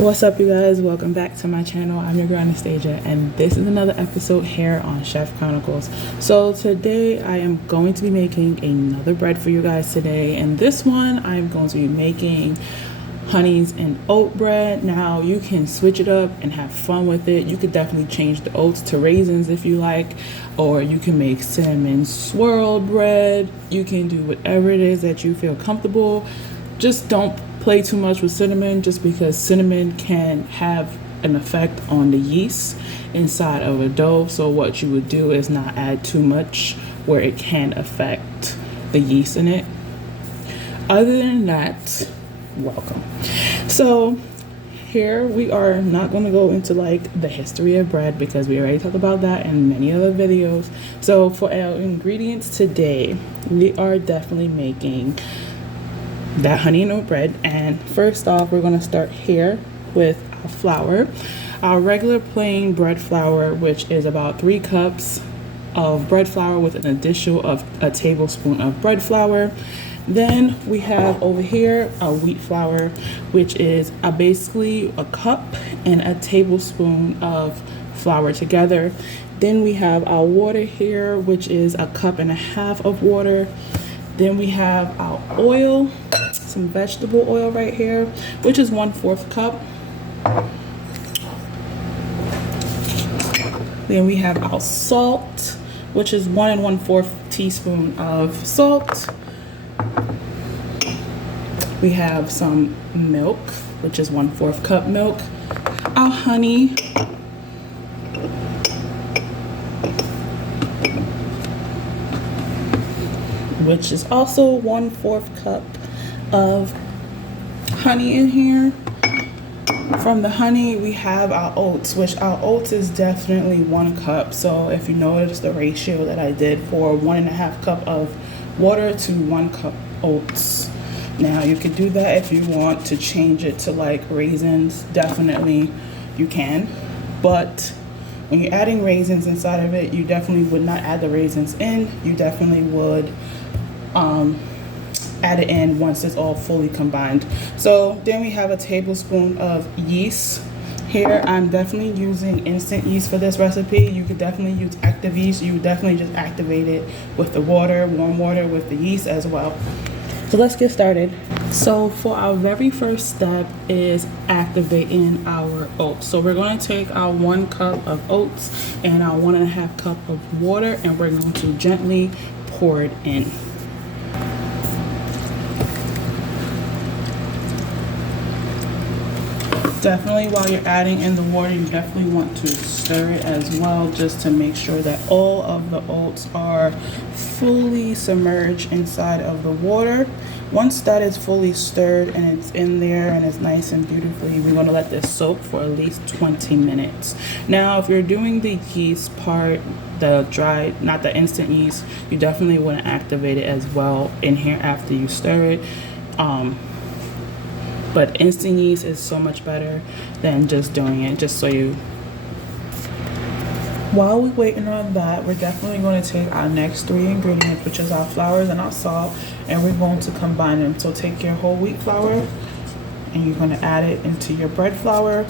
What's up, you guys? Welcome back to my channel. I'm your girl Anastasia, and this is another episode here on Chef Chronicles. So today I am going to be making another bread for you guys today, and this one I'm going to be making honeys and oat bread. Now you can switch it up and have fun with it. You could definitely change the oats to raisins if you like, or you can make cinnamon swirl bread. You can do whatever it is that you feel comfortable. Just don't play too much with cinnamon, just because cinnamon can have an effect on the yeast inside of a dough. So what you would do is not add too much where it can affect the yeast in it. Other than that, welcome. So here we are not going to go into like the history of bread, because we already talked about that in many other videos. So for our ingredients today, we are definitely making that honey and oat bread. And first off, we're going to start here with our flour, our regular plain bread flour, which is about 3 cups of bread flour with an addition of a tablespoon of bread flour. Then we have over here our wheat flour, which is basically a cup and a tablespoon of flour together. Then we have our water here, which is a cup and a half of water. Then we have our oil, some vegetable oil right here, which is 1/4 cup. Then we have our salt, which is 1 1/4 teaspoon of salt. We have some milk, which is 1/4 cup milk. Our honey, which is also 1/4 cup of honey in here. From the honey, we have our oats, which our oats is definitely 1 cup. So if you notice the ratio that I did for 1.5 cup of water to 1 cup oats. Now you could do that if you want to change it to like raisins. Definitely you can, but when you're adding raisins inside of it, you definitely would not add the raisins in. You definitely would add it in once it's all fully combined. So then we have a tablespoon of yeast. Here I'm definitely using instant yeast for this recipe. You could definitely use active yeast. You would definitely just activate it with the water, warm water with the yeast as well. So let's get started. So for our very first step is activating our oats. So we're going to take our 1 cup of oats and our 1.5 cup of water, and we're going to gently pour it in. Definitely while you're adding in the water, you definitely want to stir it as well, just to make sure that all of the oats are fully submerged inside of the water. Once that is fully stirred and it's in there and it's nice and beautifully, we're going to let this soak for at least 20 minutes. Now, if you're doing the yeast part, the dry, not the instant yeast, you definitely want to activate it as well in here after you stir it. But instant yeast is so much better than just doing it, just so you. While we're waiting on that, we're definitely going to take our next 3 ingredients, which is our flours and our salt, and we're going to combine them. So take your whole wheat flour and you're going to add it into your bread flour,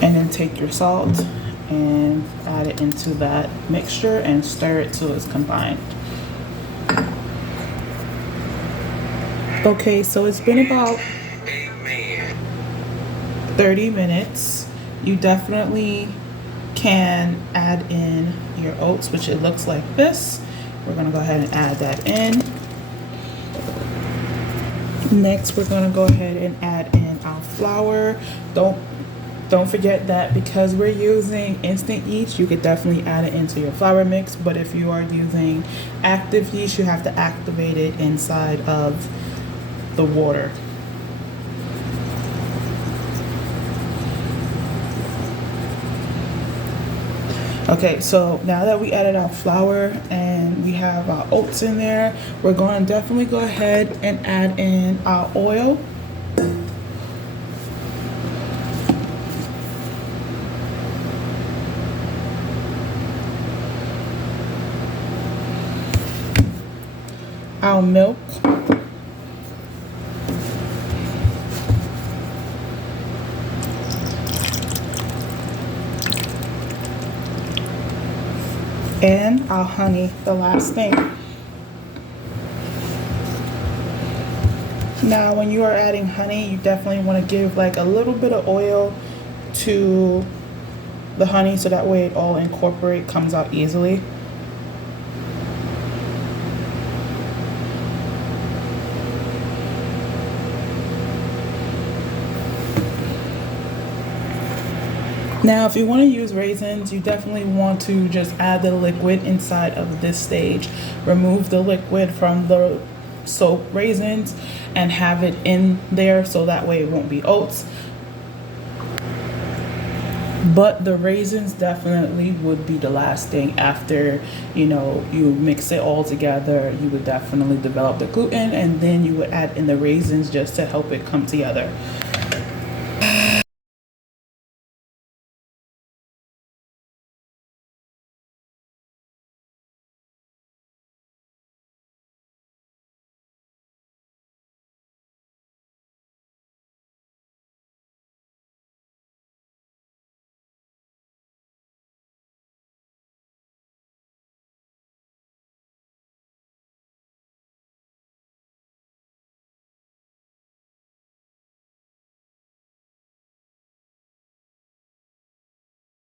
and then take your salt and add it into that mixture and stir it till it's combined. Okay, so it's been about 30 minutes. You definitely can add in your oats, which it looks like this. We're gonna go ahead and add that in. Next, we're gonna go ahead and add in our flour. Don't forget that because we're using instant yeast, you could definitely add it into your flour mix, but if you are using active yeast, you have to activate it inside of the water. Okay, so now that we added our flour and we have our oats in there, we're going to definitely go ahead and add in our oil. Our milk, And our honey, the last thing. Now when you are adding honey, you definitely want to give like a little bit of oil to the honey so that way it all comes out easily. Now, if you want to use raisins, you definitely want to just add the liquid inside of this stage. Remove the liquid from the soap raisins and have it in there so that way it won't be oats. But the raisins definitely would be the last thing after, you mix it all together. You would definitely develop the gluten and then you would add in the raisins just to help it come together.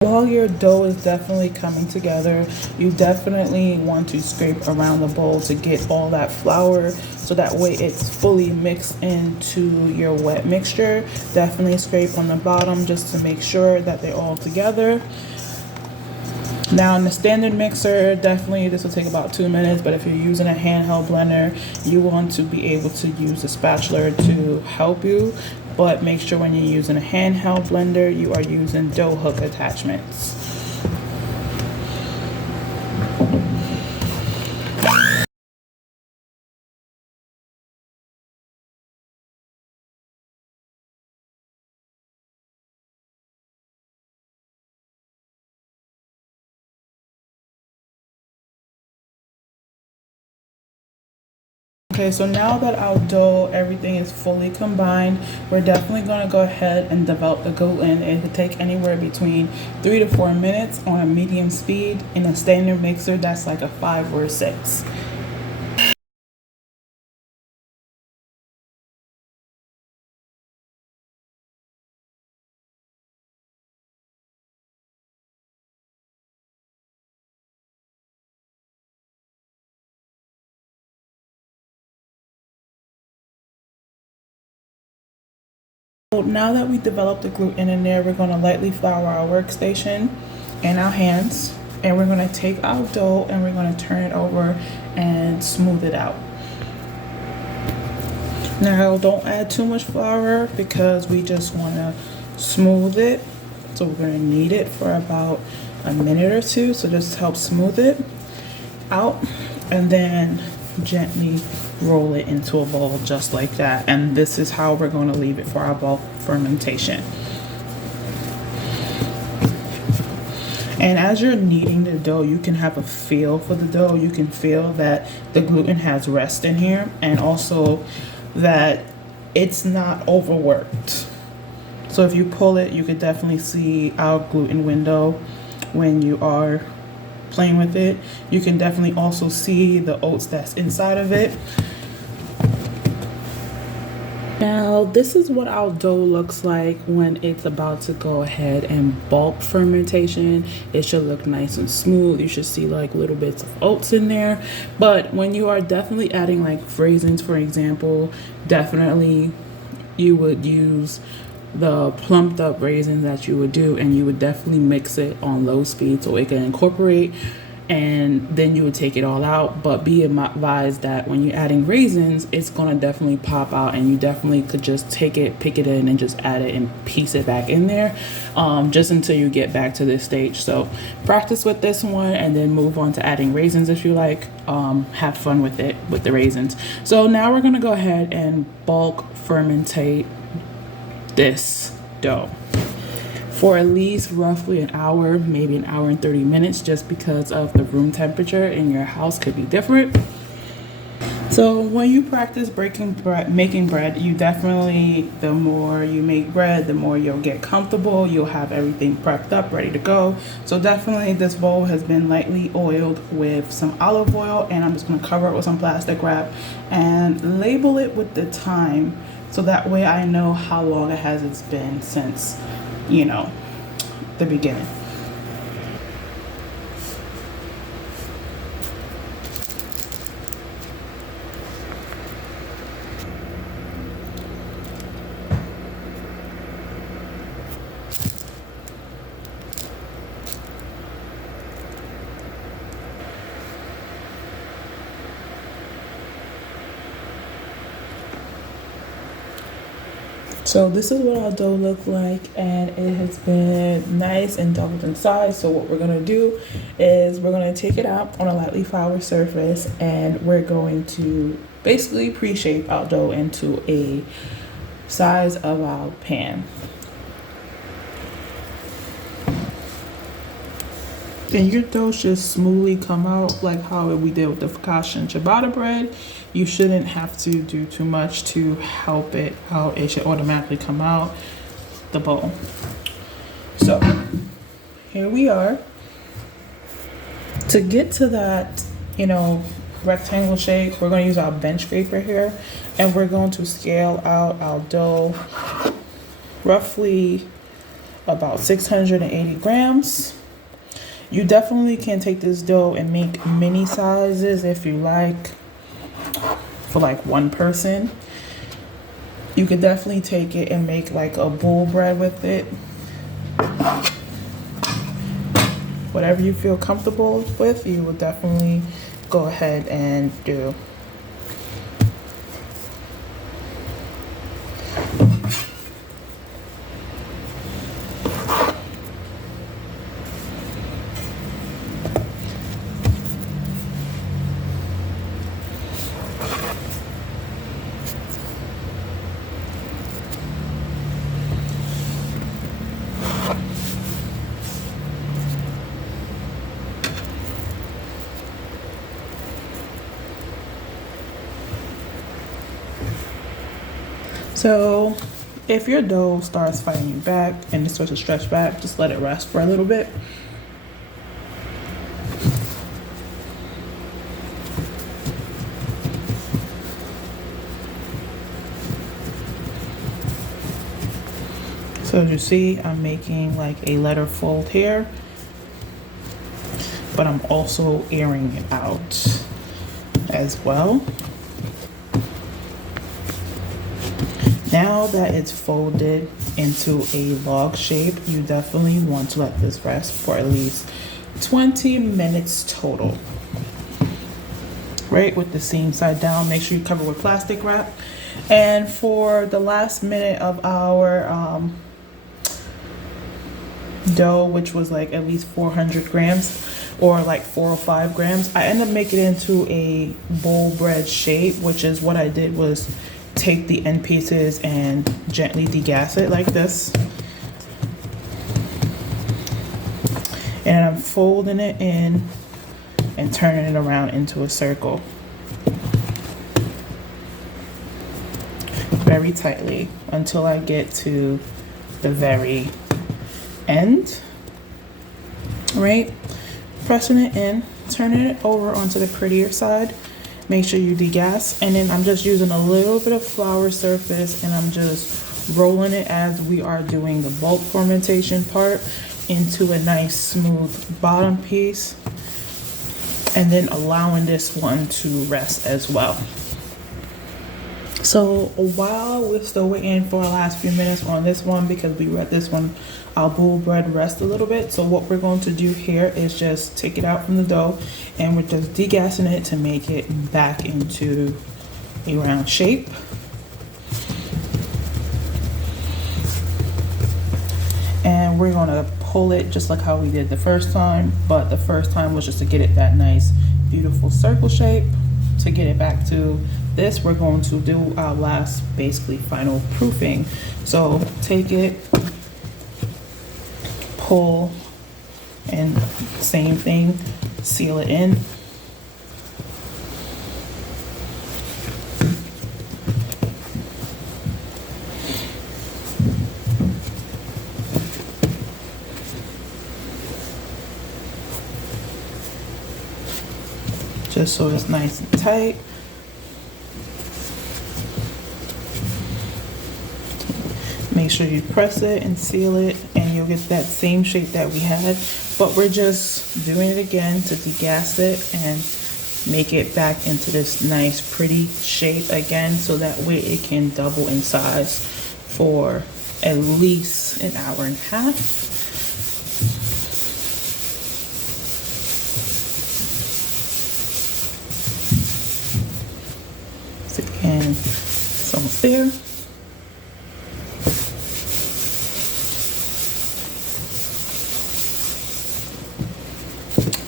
While your dough is definitely coming together, you definitely want to scrape around the bowl to get all that flour so that way it's fully mixed into your wet mixture. Definitely scrape on the bottom just to make sure that they're all together. Now in the standard mixer, definitely this will take about 2 minutes, but if you're using a handheld blender, you want to be able to use a spatula to help you. But make sure when you're using a handheld blender, you are using dough hook attachments. Okay, so now that our dough, everything is fully combined, we're definitely going to go ahead and develop the gluten. It could take anywhere between 3 to 4 minutes on a medium speed. In a standard mixer, that's like a 5 or a 6. Now that we developed the gluten in there, we're going to lightly flour our workstation and our hands, and we're going to take our dough and we're going to turn it over and smooth it out. Now don't add too much flour because we just want to smooth it, so we're going to knead it for about a minute or two, so just help smooth it out, and then gently roll it into a bowl just like that. And this is how we're going to leave it for our bulk fermentation. And as you're kneading the dough, you can have a feel for the dough. You can feel that the gluten has rest in here, and also that it's not overworked. So if you pull it, you could definitely see our gluten window when you are playing with it. You can definitely also see the oats that's inside of it. Now this is what our dough looks like when it's about to go ahead and bulk fermentation. It should look nice and smooth. You should see like little bits of oats in there. But when you are definitely adding like raisins, for example, definitely you would use the plumped up raisins that you would do, and you would definitely mix it on low speed so it can incorporate, and then you would take it all out. But be advised that when you're adding raisins, it's gonna definitely pop out, and you definitely could just take it, pick it in, and just add it and piece it back in there, just until you get back to this stage. So practice with this one and then move on to adding raisins if you like. Have fun with it with the raisins. So now we're gonna go ahead and bulk fermentate this dough for at least roughly an hour, maybe an hour and 30 minutes, just because of the room temperature in your house could be different. So when you practice making bread, you definitely, the more you make bread, the more you'll get comfortable. You'll have everything prepped up, ready to go. So definitely this bowl has been lightly oiled with some olive oil, and I'm just gonna cover it with some plastic wrap and label it with the time. So that way I know how long it has been since, the beginning. So this is what our dough looked like, and it has been nice and doubled in size. So what we're gonna do is we're gonna take it out on a lightly floured surface, and we're going to basically pre-shape our dough into a size of our pan. And your dough should smoothly come out like how we did with the focaccia and ciabatta bread. You shouldn't have to do too much to help it out. It should automatically come out the bowl. So here we are. To get to that, rectangle shape, we're going to use our bench scraper here, and we're going to scale out our dough roughly about 680 grams. You definitely can take this dough and make mini sizes if you like, for like one person. You could definitely take it and make like a bowl bread with it. Whatever you feel comfortable with, you will definitely go ahead and do. So if your dough starts fighting you back and it starts to stretch back, just let it rest for a little bit. So as you see, I'm making like a letter fold here, but I'm also airing it out as well. Now that it's folded into a log shape, you definitely want to let this rest for at least 20 minutes total. Right, with the seam side down, make sure you cover with plastic wrap. And for the last minute of our dough, which was like at least 400 grams or like 405 grams, I ended up making it into a bowl bread shape, which is what I did was take the end pieces and gently degas it like this. And I'm folding it in and turning it around into a circle very tightly until I get to the very end, right? Pressing it in, turning it over onto the prettier side. Make sure you degas, and then I'm just using a little bit of flour surface, and I'm just rolling it as we are doing the bulk fermentation part into a nice smooth bottom piece, and then allowing this one to rest as well. So while we're still waiting for our last few minutes on this one, because we let this one, our bowl bread, rest a little bit. So what we're going to do here is just take it out from the dough, and we're just degassing it to make it back into a round shape. And we're gonna pull it just like how we did the first time, but the first time was just to get it that nice, beautiful circle shape. To get it back to this, we're going to do our last, basically final proofing. So take it, pull, and same thing, seal it in. just so it's nice and tight. Make sure you press it and seal it, and you'll get that same shape that we had, but we're just doing it again to degas it and make it back into this nice pretty shape again, so that way it can double in size for at least an hour and a half. So again, it's almost there.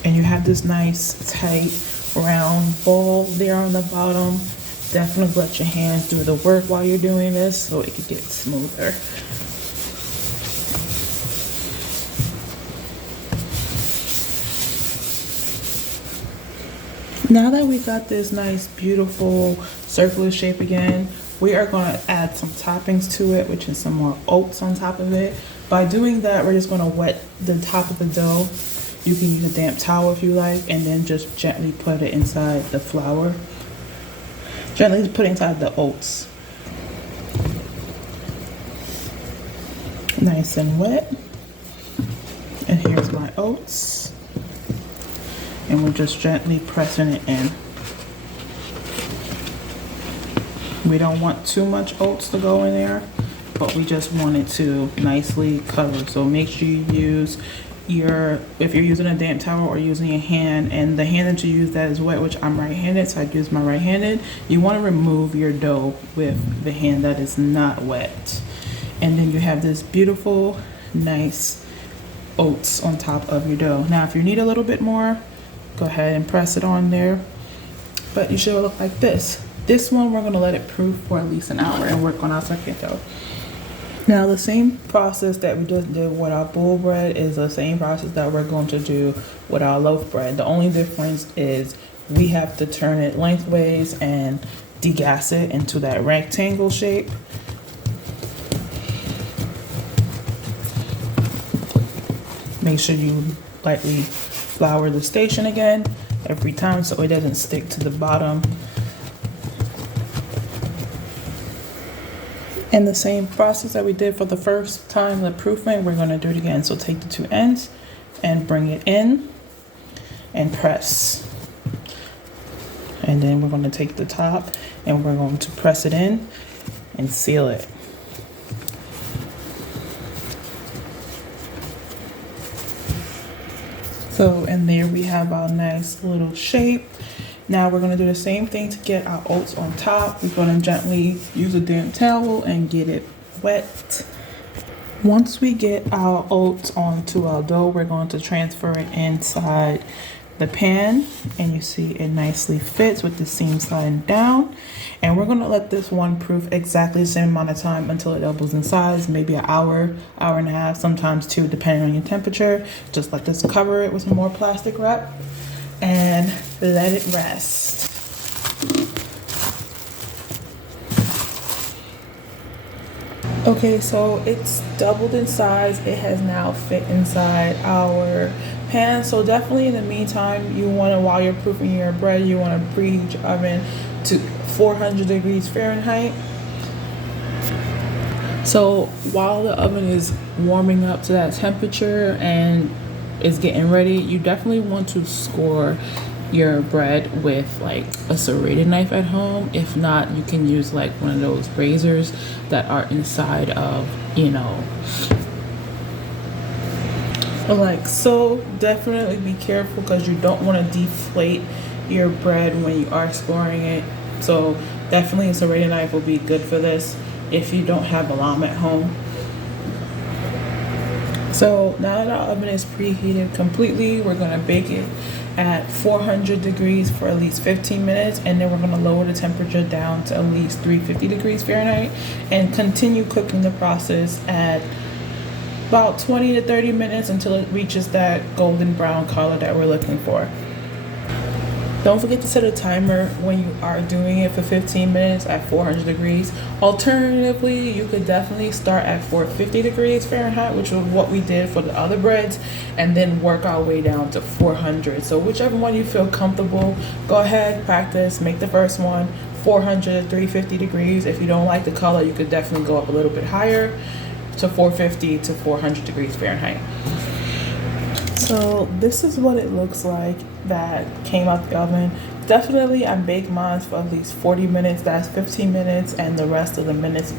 And you have this nice tight round ball there on the bottom. Definitely let your hands do the work while you're doing this so it can get smoother. Now that we got this nice beautiful circular shape again, we are going to add some toppings to it, which is some more oats on top of it. By doing that, we're just going to wet the top of the dough. You can use a damp towel if you like, and then just gently put it inside the flour. Gently put it inside the oats. Nice and wet. And here's my oats. And we're just gently pressing it in. We don't want too much oats to go in there, but we just want it to nicely cover. So make sure you use if you're using a damp towel or using a hand, and the hand that you use that is wet, which I'm right-handed, so I use my right-handed. You want to remove your dough with the hand that is not wet. And then you have this beautiful, nice oats on top of your dough. Now, if you need a little bit more, go ahead and press it on there. But you should look like this. This one, we're going to let it proof for at least an hour and work on our second dough. Now, the same process that we just did with our bowl bread is the same process that we're going to do with our loaf bread. The only difference is we have to turn it lengthways and degas it into that rectangle shape. Make sure you lightly flour the station again every time so it doesn't stick to the bottom. And the same process that we did for the first time, the proofing, we're going to do it again. So take the two ends and bring it in and press. And then we're going to take the top and we're going to press it in and seal it. So, and there we have our nice little shape. Now we're going to do the same thing to get our oats on top. We're going to gently use a damp towel and get it wet. Once we get our oats onto our dough, we're going to transfer it inside the pan, and you see it nicely fits with the seam sliding down. And we're going to let this one proof exactly the same amount of time until it doubles in size, maybe an hour, hour and a half, sometimes two, depending on your temperature. Just let this cover it with some more plastic wrap and let it rest. Okay, so it's doubled in size. It has now fit inside our pan. So definitely in the meantime, you want to, while you're proofing your bread, you want to preheat your oven to 400 degrees Fahrenheit. So while the oven is warming up to that temperature and is getting ready, you definitely want to score your bread with like a serrated knife at home. If not, you can use like one of those razors that are inside of, like so. Definitely be careful because you don't want to deflate your bread when you are scoring it. So definitely a serrated knife will be good for this if you don't have a lamb at home. So now that our oven is preheated completely, we're going to bake it at 400 degrees for at least 15 minutes, and then we're going to lower the temperature down to at least 350 degrees Fahrenheit and continue cooking the process at about 20 to 30 minutes until it reaches that golden brown color that we're looking for. Don't forget to set a timer when you are doing it for 15 minutes at 400 degrees. Alternatively, you could definitely start at 450 degrees Fahrenheit, which was what we did for the other breads, and then work our way down to 400. So whichever one you feel comfortable, go ahead, practice, make the first one 400, 350 degrees. If you don't like the color, you could definitely go up a little bit higher to 450 to 400 degrees Fahrenheit. So this is what it looks like that came out the oven. Definitely I baked mine for at least 40 minutes. That's 15 minutes and the rest of the minutes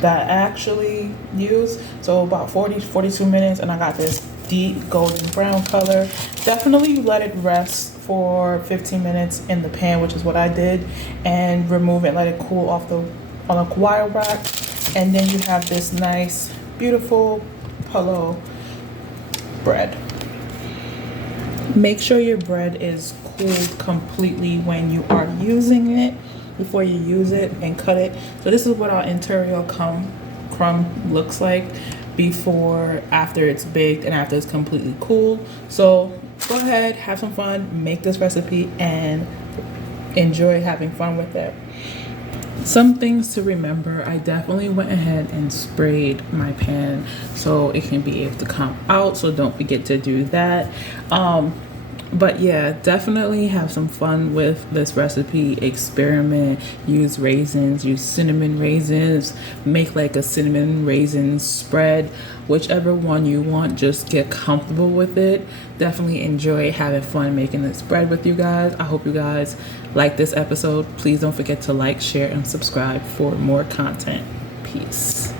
that I actually used. So about 40, 42 minutes, and I got this deep golden brown color. Definitely let it rest for 15 minutes in the pan, which is what I did, and remove it, let it cool off on a wire rack. And then you have this nice, beautiful pillow bread. Make sure your bread is cooled completely when you are using it, before you use it and cut it. So this is what our interior crumb looks like after it's baked and after it's completely cooled. So go ahead, have some fun, make this recipe and enjoy having fun with it. Some things to remember: I definitely went ahead and sprayed my pan so it can be able to come out, so don't forget to do that. But yeah, definitely have some fun with this recipe. Experiment, use raisins, use cinnamon raisins, make like a cinnamon raisin spread, whichever one you want. Just get comfortable with it. Definitely enjoy having fun making this bread with you guys. I hope you guys like this episode. Please don't forget to like, share, and subscribe for more content. Peace.